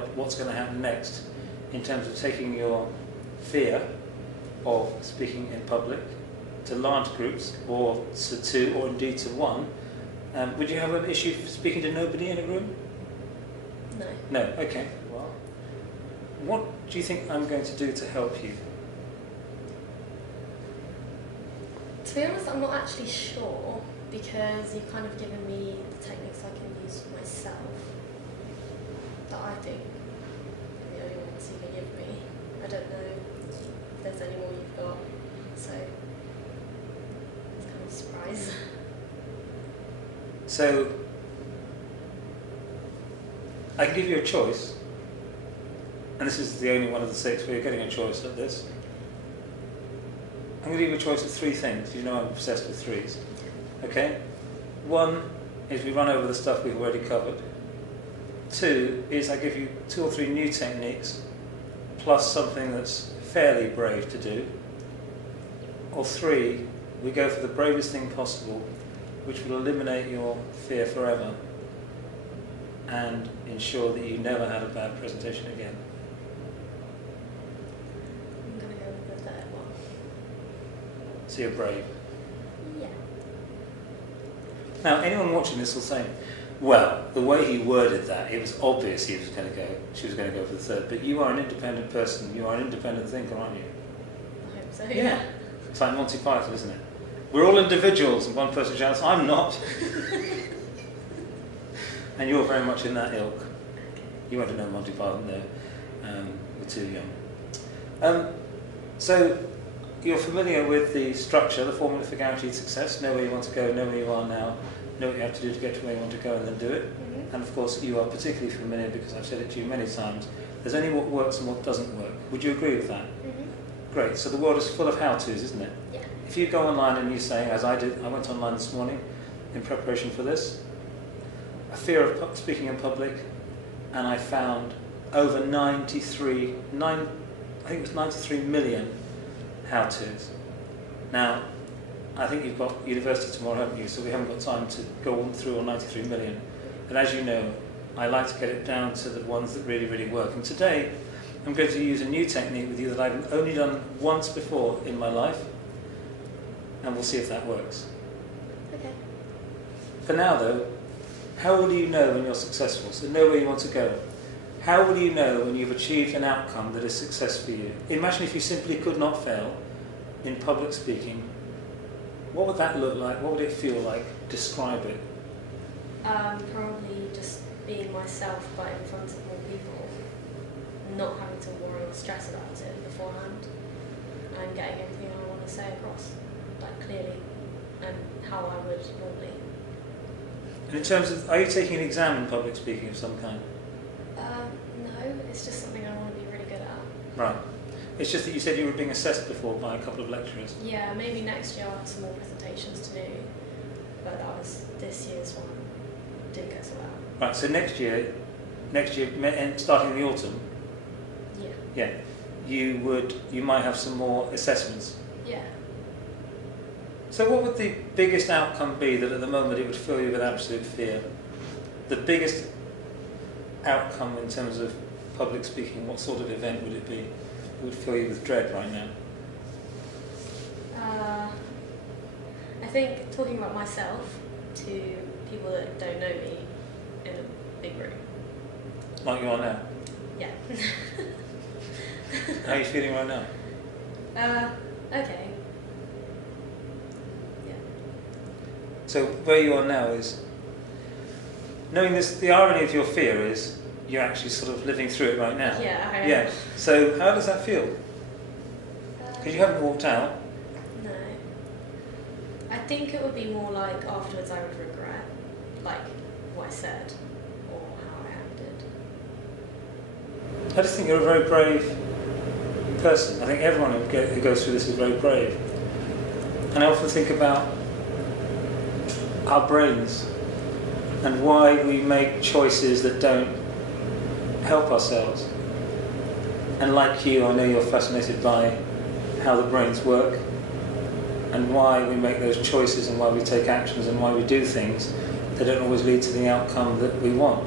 out what's going to happen next in terms of taking your fear of speaking in public to large groups, or to two, or indeed to one. Would you have an issue speaking to nobody in a room? No. No, okay. Well, what do you think I'm going to do to help you? To be honest, I'm not actually sure, because you've kind of given me the techniques I can use for myself that I think are the only ones you can give me. I don't know if there's any more you've got, so it's kind of a surprise. So, I can give you a choice, and this is the only one of the 6 where you're getting a choice at this. I'm going to give you a choice of 3 things. You know I'm obsessed with 3s. Okay? 1 is we run over the stuff we've already covered. 2 is I give you 2 or 3 new techniques, plus something that's fairly brave to do. Or 3, we go for the bravest thing possible, which will eliminate your fear forever and ensure that you never had a bad presentation again. I'm going to go with the third one. So you're brave. Yeah. Now, anyone watching this will say, well, the way he worded that, it was obvious she was going to go for the third, but you are an independent person, you are an independent thinker, aren't you? I hope so. Yeah. It's like Monty Python, isn't it? We're all individuals, and one person shouts, I'm not. And you're very much in that ilk. You won't know Monty Python, though. We're too young. So, you're familiar with the structure, the formula for guaranteed success. Know where you want to go, know where you are now, know what you have to do to get to where you want to go, and then do it. Mm-hmm. And of course, you are particularly familiar, because I've said it to you many times, there's only what works and what doesn't work. Would you agree with that? Mm-hmm. Great. So the world is full of how-tos, isn't it? Yeah. If you go online and you say, as I did, I went online this morning in preparation for this, a fear of speaking in public, and I found over 93 million how-tos. Now, I think you've got university tomorrow, haven't you? So we haven't got time to go on through all 93 million. But as you know, I like to get it down to the ones that really, really work. And today, I'm going to use a new technique with you that I've only done once before in my life, and we'll see if that works. Okay. For now, though, how will you know when you're successful? So know where you want to go. How will you know when you've achieved an outcome that is success for you? Imagine if you simply could not fail in public speaking. What would that look like? What would it feel like? Describe it. Probably just being myself, but in front of more people, not having to worry or stress about it beforehand, and getting everything I want to say across, like clearly, and how I would normally. And in terms of, are you taking an exam in public speaking of some kind? No, it's just something I want to be really good at. Right. It's just that you said you were being assessed before by a couple of lecturers. Yeah, maybe next year I'll have some more presentations to do, but that was this year's one. Didn't go so well. Right, so next year, starting in the autumn, Yeah. you might have some more assessments. Yeah. So what would the biggest outcome be that at the moment it would fill you with absolute fear? The biggest outcome in terms of public speaking, what sort of event would it be? It would fill you with dread right now. I think talking about myself to people that don't know me in a big room. Like you are now. Yeah. How are you feeling right now? Okay. Yeah. So where you are now is, knowing this, the irony of your fear is you're actually sort of living through it right now. Yeah, I am. Yeah. So how does that feel? Because you haven't walked out. No. I think it would be more like afterwards I would regret, like what I said or how I acted. I just think you're a very brave person. I think everyone who goes through this is very brave. And I often think about our brains and why we make choices that don't help ourselves. And like you, I know you're fascinated by how the brains work and why we make those choices and why we take actions and why we do things that don't always lead to the outcome that we want.